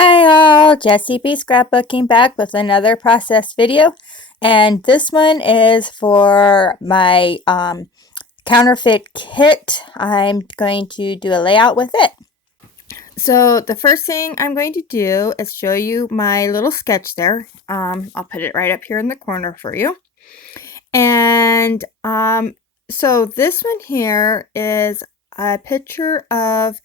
Hi all, Jessie B Scrapbooking back with another process video, and this one is for my counterfeit kit. I'm going to do a layout with it. So the first thing I'm going to do is show you my little sketch there. I'll put it right up here in the corner for you. And so this one here is a picture of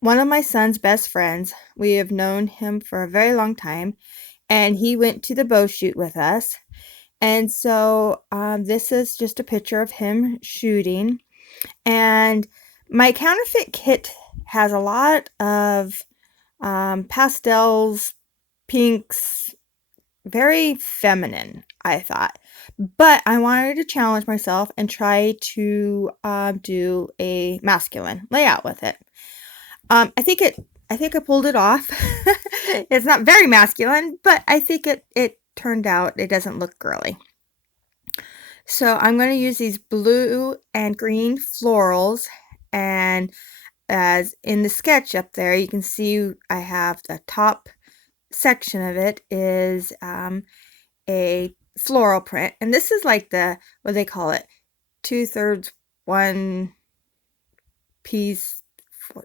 one of my son's best friends. We have known him for a very long time, and he went to the bow shoot with us. And so this is just a picture of him shooting. And my counterfeit kit has a lot of pastels, pinks, very feminine, I thought. But I wanted to challenge myself and try to do a masculine layout with it. I think I pulled it off. It's not very masculine, but I think it turned out. It doesn't look girly. So I'm going to use these blue and green florals, and as in the sketch up there, you can see I have the top section of it is a floral print, and this is like the, what they call it, 2/3 one piece.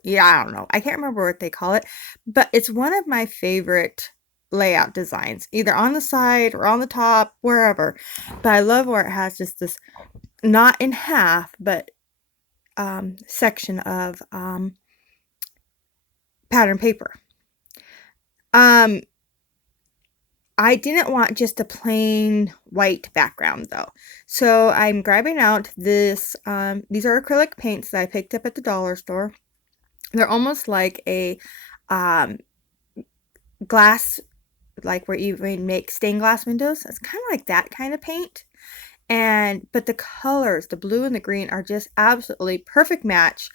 Yeah, I don't know, I can't remember what they call it, but it's one of my favorite layout designs, either on the side or on the top, wherever. But I love where it has just this, not in half, but section of pattern paper. I didn't want just a plain white background though. So I'm grabbing out this, these are acrylic paints that I picked up at the dollar store. They're almost like a glass, like where you make stained glass windows. It's kind of like that kind of paint. But the colors, the blue and the green, are just absolutely perfect match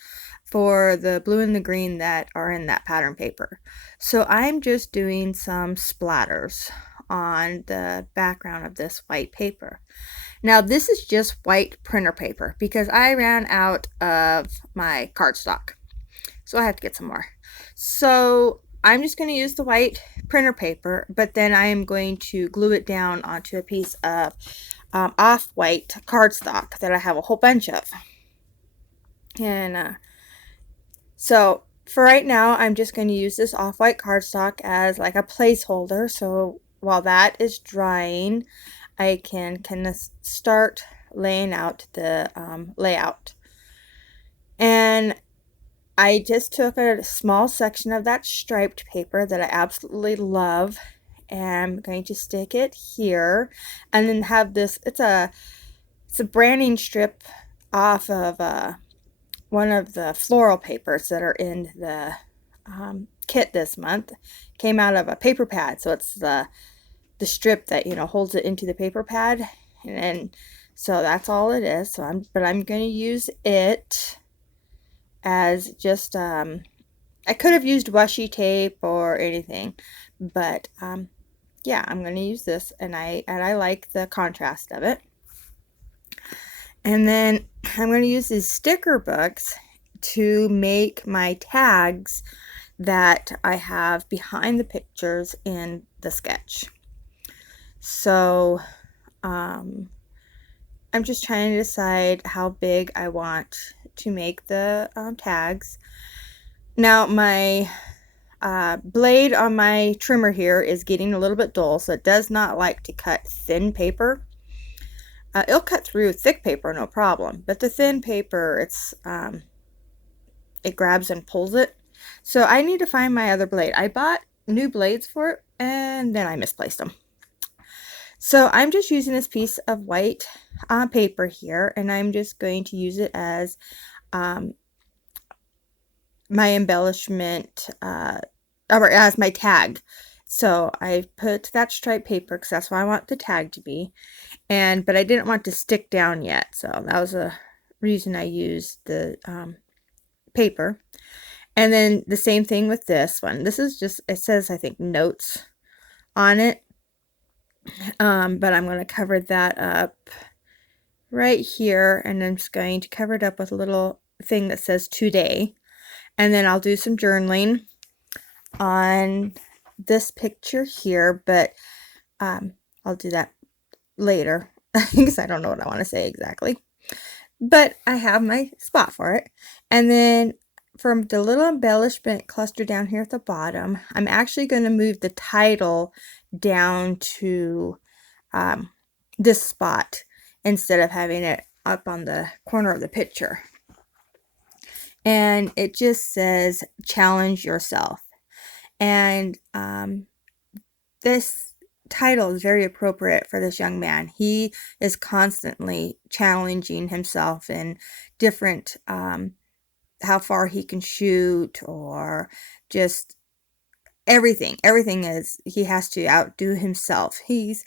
for the blue and the green that are in that pattern paper. So I'm just doing some splatters on the background of this white paper. Now this is just white printer paper because I ran out of my cardstock, so I have to get some more. So I'm just going to use the white printer paper, but then I am going to glue it down onto a piece of off-white cardstock that I have a whole bunch of. And so for right now, I'm just going to use this off-white cardstock as like a placeholder. So while that is drying, I can kind of start laying out the layout. And I just took a small section of that striped paper that I absolutely love, and I'm going to stick it here, and then have this, it's a branding strip off of one of the floral papers that are in the kit this month. Came out of a paper pad, so it's the strip that, you know, holds it into the paper pad, and so that's all it is. So I'm going to use it as just I could have used washi tape or anything, but yeah, I'm going to use this, and I like the contrast of it. And then I'm going to use these sticker books to make my tags that I have behind the pictures in the sketch. So I'm just trying to decide how big I want to make the tags. Now my blade on my trimmer here is getting a little bit dull, so it does not like to cut thin paper. It'll cut through thick paper, no problem, but the thin paper, it grabs and pulls it. So I need to find my other blade. I bought new blades for it, and then I misplaced them. So I'm just using this piece of white paper here, and I'm just going to use it as my embellishment, or as my tag. So I put that striped paper because that's what I want the tag to be, but I didn't want to stick down yet, so that was a reason I used the paper. And then the same thing with this one. This is just, it says, I think, notes on it, but I'm going to cover that up right here, and I'm just going to cover it up with a little thing that says today, and then I'll do some journaling on this picture here, but I'll do that later because I don't know what I want to say exactly. But I have my spot for it. And then from the little embellishment cluster down here at the bottom, I'm actually going to move the title down to this spot instead of having it up on the corner of the picture. And it just says challenge yourself. And this title is very appropriate for this young man. He is constantly challenging himself in different how far he can shoot, or just everything is he has to outdo himself. He's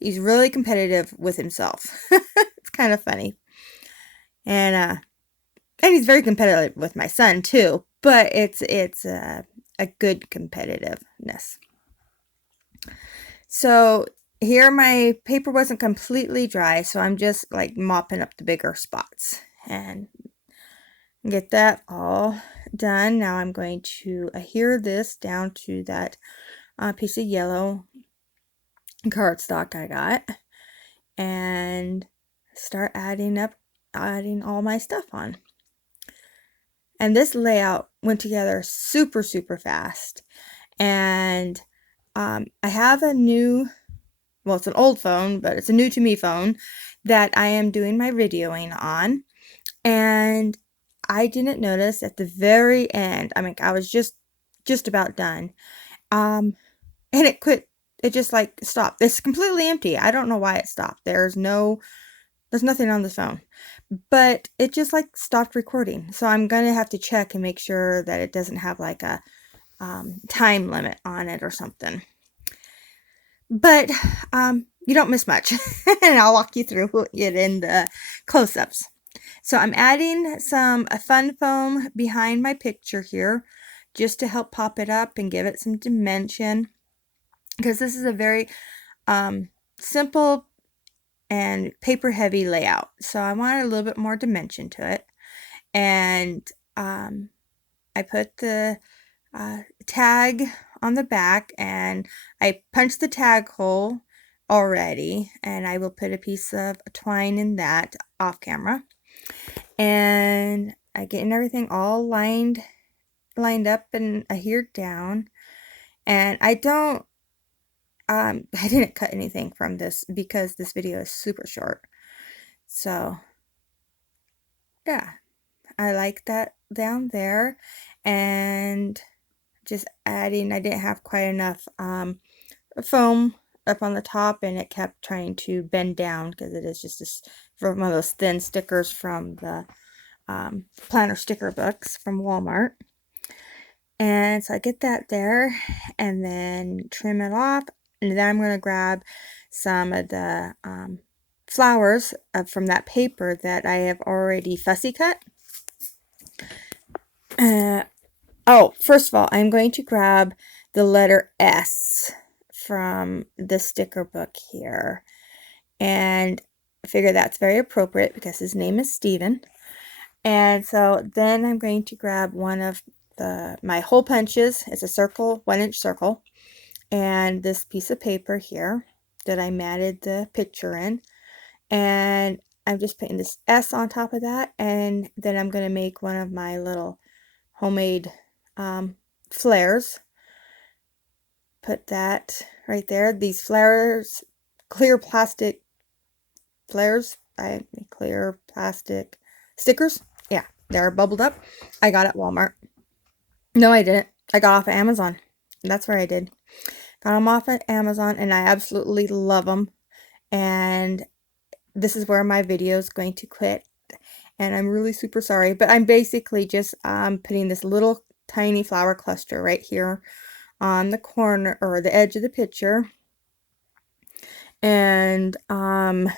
really competitive with himself. It's kind of funny. And he's very competitive with my son too, but it's a good competitiveness. So here my paper wasn't completely dry, so I'm just like mopping up the bigger spots and get that all done. Now I'm going to adhere this down to that piece of yellow cardstock I got and start adding all my stuff on. And this layout went together super fast. And I have a new, well, it's an old phone, but it's a new to me phone that I am doing my videoing on. And I didn't notice at the very end, I mean, I was just about done. And it quit. It just like stopped. It's completely empty. I don't know why it stopped. There's nothing on the phone, but it just like stopped recording. So I'm going to have to check and make sure that it doesn't have like a time limit on it or something. But you don't miss much. And I'll walk you through it in the close-ups. So I'm adding some fun foam behind my picture here just to help pop it up and give it some dimension, because this is a very simple and paper heavy layout. So I wanted a little bit more dimension to it. And I put the tag on the back, and I punched the tag hole already, and I will put a piece of twine in that off camera. And I getting everything all lined up and adhered down. And I didn't cut anything from this because this video is super short. So yeah, I like that down there. And just adding, I didn't have quite enough foam up on the top, and it kept trying to bend down because it is just this from one of those thin stickers from the planner sticker books from Walmart. And so I get that there and then trim it off, and then I'm going to grab some of the flowers from that paper that I have already fussy cut. Oh, first of all, I'm going to grab the letter S from the sticker book here, and I figure that's very appropriate because his name is Stephen. And so then I'm going to grab one of my hole punches. It's a circle, 1-inch circle, and this piece of paper here that I matted the picture in, and I'm just putting this S on top of that. And then I'm going to make one of my little homemade flares. Put that right there. These flares, clear plastic flares, clear plastic stickers. Yeah, they're bubbled up. I got at Walmart. No, I didn't. I got off of Amazon. That's where I did. Got them off of Amazon, and I absolutely love them. And this is where my video is going to quit. And I'm really super sorry, but I'm basically just putting this little tiny flower cluster right here on the corner or the edge of the picture. And the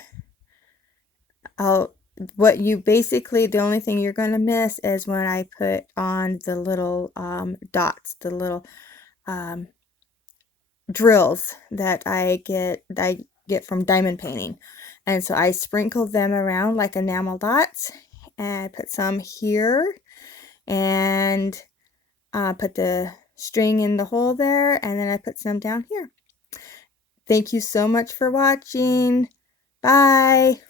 only thing you're going to miss is when I put on the little dots, the little drills that I get from diamond painting. And so I sprinkle them around like enamel dots, and I put some here, and put the string in the hole there, and then I put some down here. Thank you so much for watching. Bye.